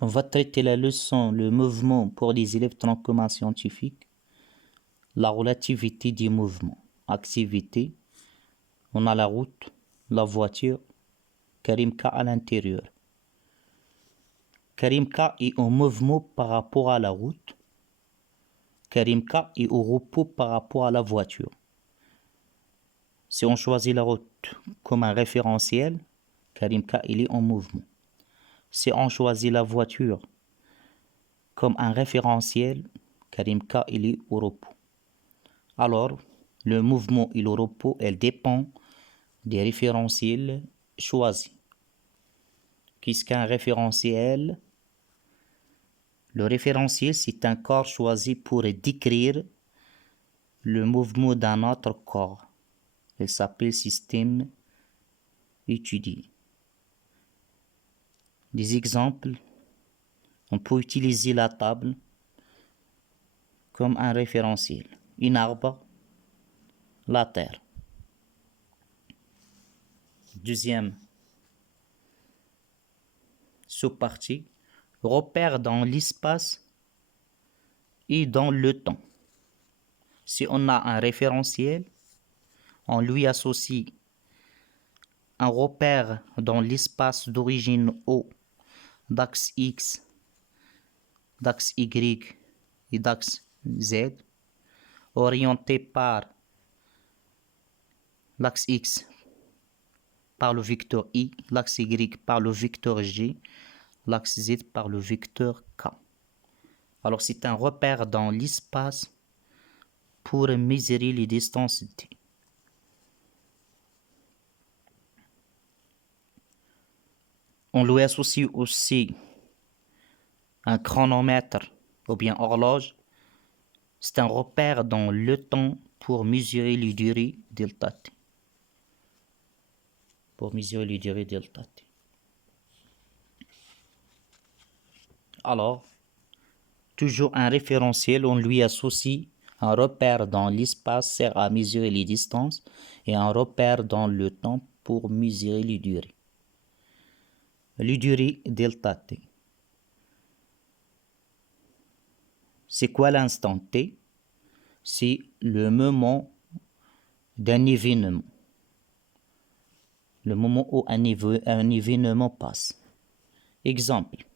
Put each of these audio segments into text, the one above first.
On va traiter la leçon, le mouvement pour les élèves de commun scientifique, la relativité des mouvements, activité. On a la route, la voiture, Karimka à l'intérieur. Karimka est en mouvement par rapport à la route. Karimka est au repos par rapport à la voiture. Si on choisit la route comme un référentiel, Karimka il est en mouvement. Si on choisit la voiture comme un référentiel, Karimka il est au repos. Alors, le mouvement et le repos, elle dépend des référentiels choisis. Qu'est-ce qu'un référentiel? Le référentiel, c'est un corps choisi pour décrire le mouvement d'un autre corps. Il s'appelle système étudié. Des exemples, on peut utiliser la table comme un référentiel. Une arbre, la terre. Deuxième sous-partie, repère dans l'espace et dans le temps. Si on a un référentiel, on lui associe un repère dans l'espace d'origine O, d'axe X, d'axe Y et d'axe Z, orienté par l'axe X par le vecteur I, l'axe Y par le vecteur G, l'axe Z par le vecteur K. Alors c'est un repère dans l'espace pour mesurer les distances T. On lui associe aussi un chronomètre ou bien horloge. C'est un repère dans le temps pour mesurer les durées delta T. Pour mesurer les durées delta T. Alors, toujours un référentiel, on lui associe un repère dans l'espace sert à mesurer les distances et un repère dans le temps pour mesurer les durées. Les durées delta T. C'est quoi l'instant T? C'est le moment d'un événement. Le moment où un événement passe. Exemple.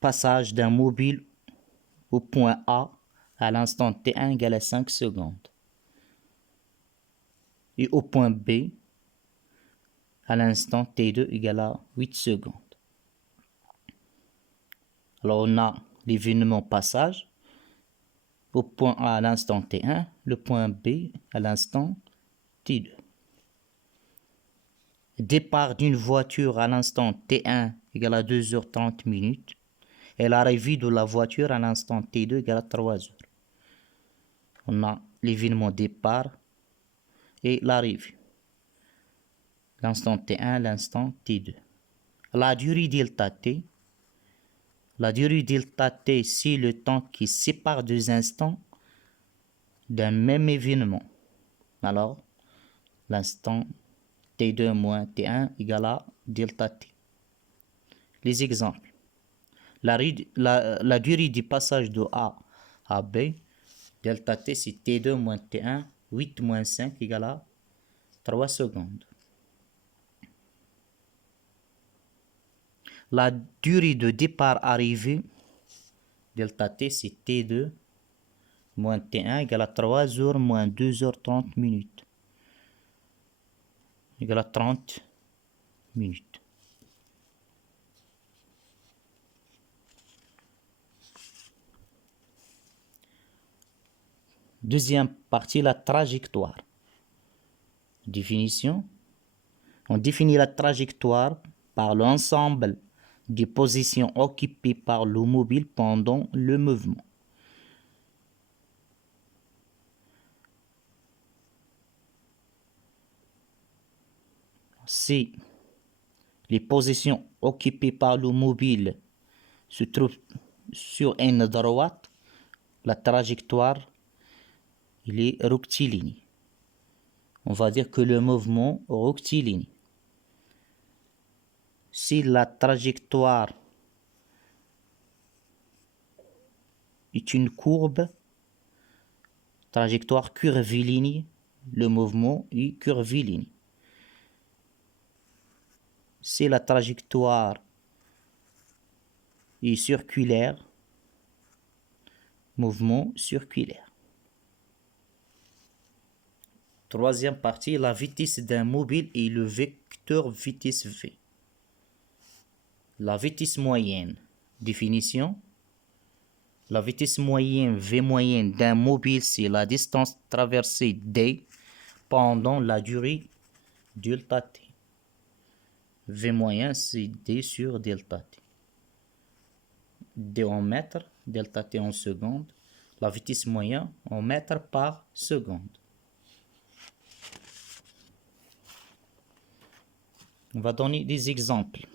Passage d'un mobile au point A à l'instant T1 égale à 5 secondes. Et au point B à l'instant T2 égale à 8 secondes. Alors on a l'événement passage au point A à l'instant T1, le point B à l'instant T2. Départ d'une voiture à l'instant T1 égale à 2h30 minutes. Et l'arrivée de la voiture à l'instant T2 égale à 3 heures. On a l'événement départ et l'arrivée. L'instant T1, l'instant T2. La durée delta T. La durée delta T, c'est le temps qui sépare deux instants d'un même événement. Alors, l'instant T2 moins T1 égale à delta T. Les exemples. La durée du passage de A à B, delta T, c'est T2 moins T1, 8 moins 5 égale à 3 secondes. La durée de départ-arrivée, delta T, c'est T2 moins T1 égale à 3 heures moins 2h30 minutes. Égale à 30 minutes. Deuxième partie, la trajectoire. Définition. On définit la trajectoire par l'ensemble des positions occupées par le mobile pendant le mouvement. Si les positions occupées par le mobile se trouvent sur une droite, la trajectoire il est rectiligne. On va dire que le mouvement rectiligne. Si la trajectoire est une courbe, trajectoire curviligne. Le mouvement est curviligne. Si la trajectoire est circulaire, mouvement circulaire. Troisième partie, la vitesse d'un mobile et le vecteur vitesse V. La vitesse moyenne. Définition. La vitesse moyenne V moyenne d'un mobile, c'est la distance traversée D pendant la durée delta T. V moyen, c'est D sur delta T. D en mètres, delta T en secondes. La vitesse moyenne en mètres par seconde. On va donner des exemples.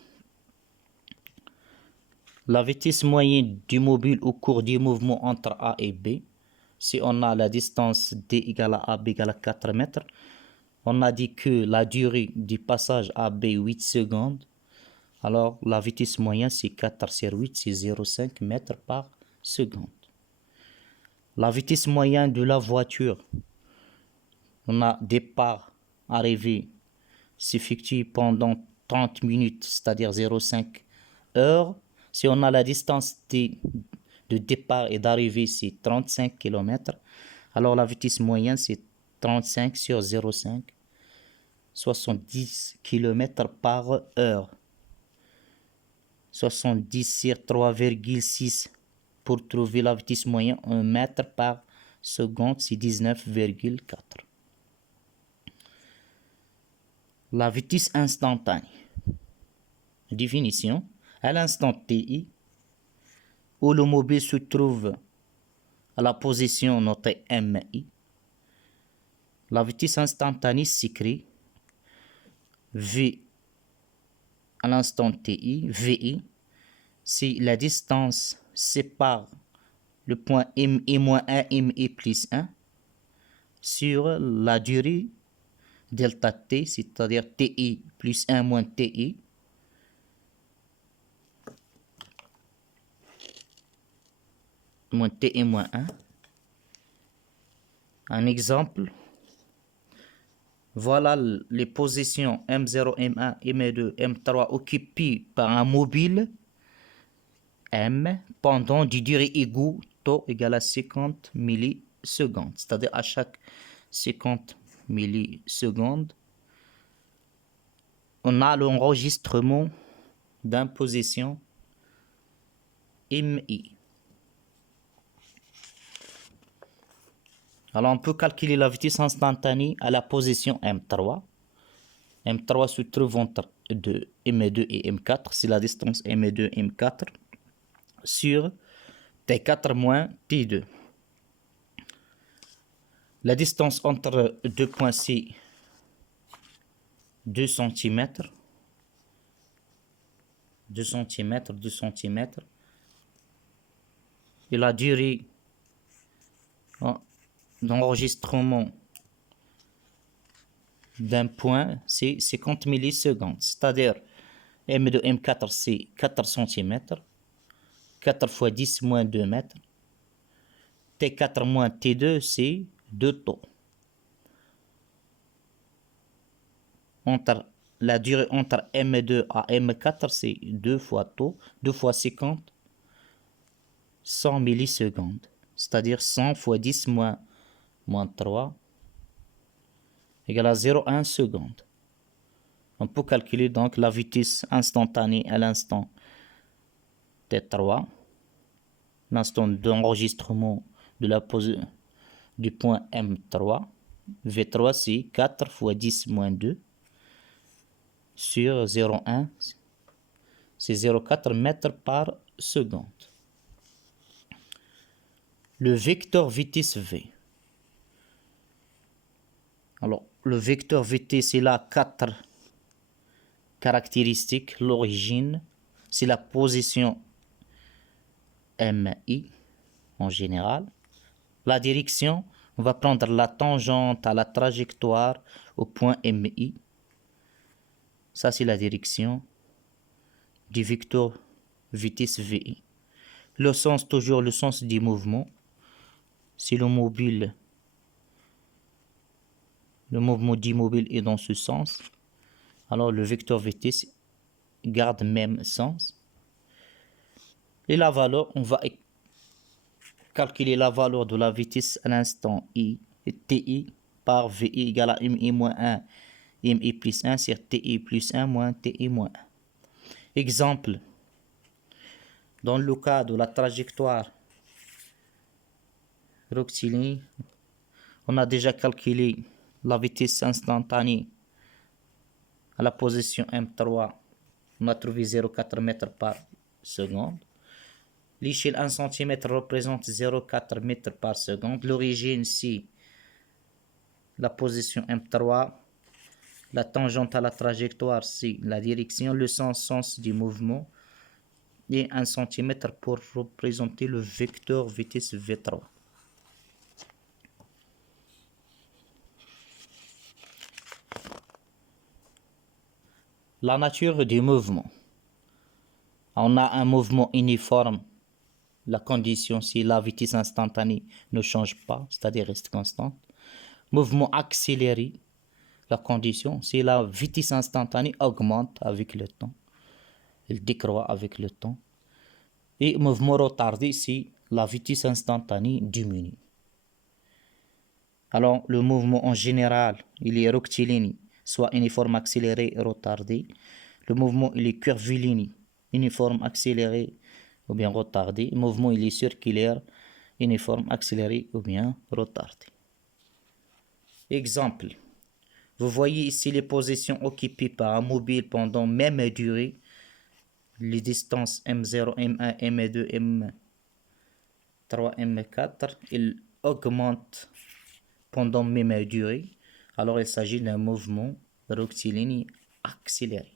La vitesse moyenne du mobile au cours du mouvement entre A et B. Si on a la distance D égale à AB égale à 4 mètres, on a dit que la durée du passage AB est 8 secondes. Alors la vitesse moyenne c'est 4 sur 8, c'est 0,5 mètres par seconde. La vitesse moyenne de la voiture, on a départ, arrivée, s'effectue pendant 30 minutes, c'est-à-dire 0,5 heures. Si on a la distance de départ et d'arrivée, c'est 35 km. Alors la vitesse moyenne, c'est 35 sur 0,5, 70 km par heure. 70 sur 3,6 pour trouver la vitesse moyenne en mètres par seconde, c'est 19,4. La vitesse instantanée. Définition. À l'instant TI, où le mobile se trouve à la position notée MI, la vitesse instantanée s'écrit V à l'instant TI, VI, si la distance sépare le point MI-1, MI plus 1 sur la durée delta T, c'est-à-dire TI plus 1 moins TI, moins TI moins 1. Un exemple, voilà les positions M0, M1, M2, M3 occupées par un mobile M pendant une durée égale taux égale à 50 millisecondes. C'est-à-dire à chaque 50 millisecondes, on a l'enregistrement d'une position MI. Alors on peut calculer la vitesse instantanée à la position M3. M3 se trouve entre M2 et M4, c'est la distance M2 M4 sur T4 moins T2. La distance entre deux points c'est 2 cm. 2 cm, 2 cm. Et la durée d'enregistrement d'un point, c'est 50 millisecondes. C'est-à-dire, M2, M4, c'est 4 cm. 4 fois 10 moins 2 mètres. T4 moins T2, c'est 2 taux. La durée entre M2 à M4, c'est 2 fois taux. 2 fois 50, 100 millisecondes. C'est-à-dire 100 fois 10 moins 3 égale à 0,1 seconde. On peut calculer donc la vitesse instantanée à l'instant T3, l'instant d'enregistrement de la position du point M3. V3 c'est 4 fois 10 moins 2 sur 0,1, c'est 0,4 mètres par seconde. Le vecteur vitesse V. Alors, le vecteur vitesse, il a 4 caractéristiques. L'origine, c'est la position MI en général. La direction, on va prendre la tangente à la trajectoire au point MI. Ça, c'est la direction du vecteur vitesse VI. Le sens, toujours le sens du mouvement. Si le mouvement d'immobile est dans ce sens, alors le vecteur vitesse garde même sens. Et la valeur, on va calculer la valeur de la vitesse à l'instant i, ti par vi égale à mi moins 1, mi plus 1 sur ti plus 1 moins ti moins 1. Exemple, dans le cas de la trajectoire rectiligne, on a déjà calculé la vitesse instantanée à la position M3. On a trouvé 0,4 mètres par seconde. L'échelle 1 cm représente 0,4 mètres par seconde. L'origine, c'est la position M3. La tangente à la trajectoire, c'est la direction, le sens du mouvement. Et 1 cm pour représenter le vecteur vitesse V3. La nature du mouvement. On a un mouvement uniforme. La condition, si la vitesse instantanée ne change pas, c'est-à-dire reste constante. Mouvement accéléré. La condition, si la vitesse instantanée augmente avec le temps. Elle décroît avec le temps. Et mouvement retardé, si la vitesse instantanée diminue. Alors, le mouvement en général, il est rectiligne, soit uniforme accéléré et retardé. Le mouvement, il est curviligne, uniforme accéléré ou bien retardé. Le mouvement, il est circulaire, uniforme accéléré ou bien retardé. Exemple. Vous voyez ici les positions occupées par un mobile pendant même durée. Les distances M0, M1, M2, M3, M4, ils augmentent pendant même durée. Alors il s'agit d'un mouvement rectiligne accéléré.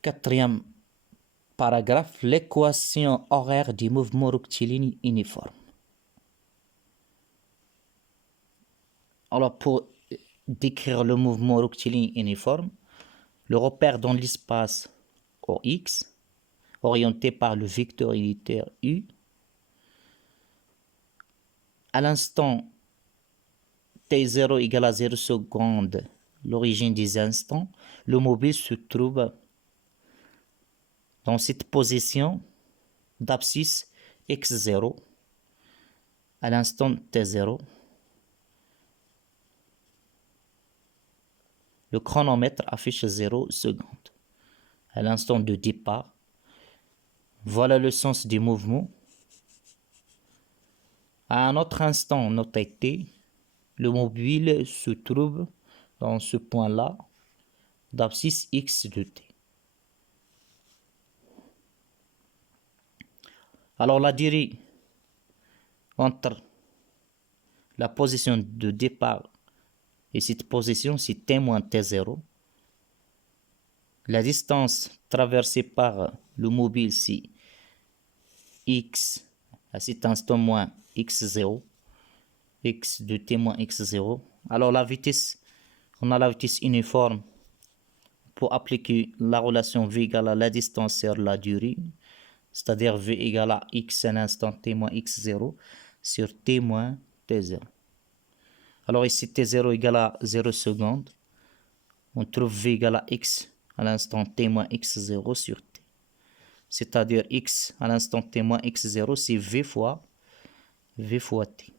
Quatrième paragraphe, l'équation horaire du mouvement rectiligne uniforme. Alors pour décrire le mouvement rectiligne uniforme, le repère dans l'espace OX, orienté par le vecteur unitaire U, à l'instant t0 égale à 0 secondes, l'origine des instants, le mobile se trouve dans cette position d'abscisse x0 à l'instant t0. Le chronomètre affiche 0 secondes. À l'instant de départ, voilà le sens du mouvement. À un autre instant noté t, le mobile se trouve dans ce point-là d'abscisse x de t. Alors la durée entre la position de départ et cette position, c'est t moins t0. La distance traversée par le mobile, c'est x à cet instant moins x0, x de t moins x0. Alors la vitesse, on a la vitesse uniforme pour appliquer la relation v égale à la distance sur la durée, c'est-à-dire v égale à x à l'instant t moins x0 sur t moins t0. Alors ici t0 égale à 0 secondes, on trouve v égale à x à l'instant t moins x0 sur t. C'est-à-dire x à l'instant t moins x0, c'est v fois t.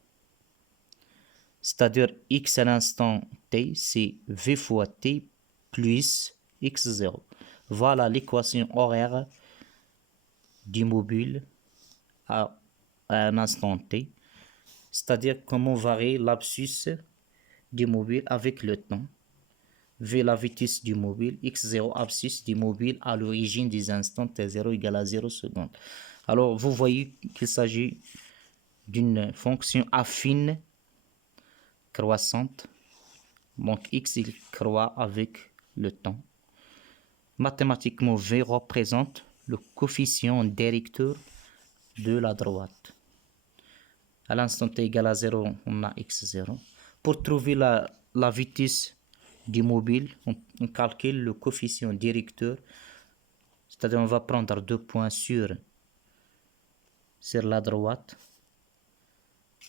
C'est-à-dire x à l'instant t, c'est v fois t plus x0. Voilà l'équation horaire du mobile à un instant t. C'est-à-dire comment varier l'abscisse du mobile avec le temps. V la vitesse du mobile, x0 abscisse du mobile à l'origine des instants t0 égale à 0 secondes. Alors vous voyez qu'il s'agit d'une fonction affine croissante. Donc x il croît avec le temps. Mathématiquement, v représente le coefficient directeur de la droite. À l'instant t égale à 0, on a x0. Pour trouver la vitesse d'immobile, on calcule le coefficient directeur, c'est-à-dire on va prendre 2 points sur la droite,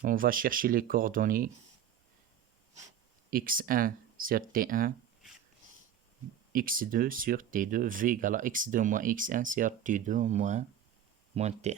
on va chercher les coordonnées x1 sur t1, x2 sur t2, v égale à x2 moins x1 sur t2 moins t1.